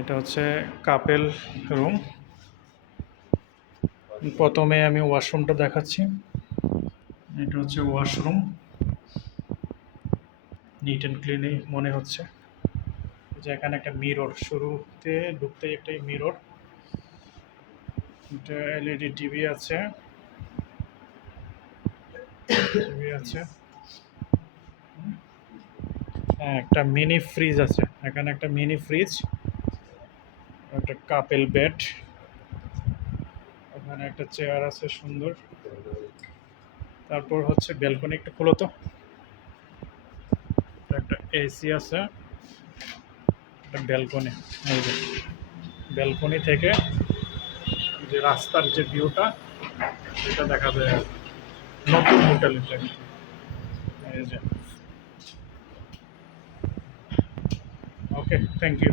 এটা হচ্ছে couple room. প্রথমে আমি ওয়াশরুমটা দেখাচ্ছি। এটা হচ্ছে ওয়াশরুম, নিট অ্যান্ড ক্লিনই মনে হচ্ছে। যে এখানে একটা মিরর, শুরুতে ঢুকতে একটা মিরর, এটা এলইডি টিভি আছে, হ্যাঁ একটা মিনি ফ্রিজ আছে এখানে, একটা মিনি ফ্রিজ, একটা কাপেল বেড, ওখানে একটা চেয়ার আছে সুন্দর। তারপর হচ্ছে ব্যালকনি, একটু খোলো তো, একটা এসি আছে, একটা ব্যালকনি। এই যে ব্যালকনি থেকে যে রাস্তার যে ভিউটা এটা দেখা যায়। নতুন হোটেল এটা, এই যে। ওকে, থ্যাংক ইউ।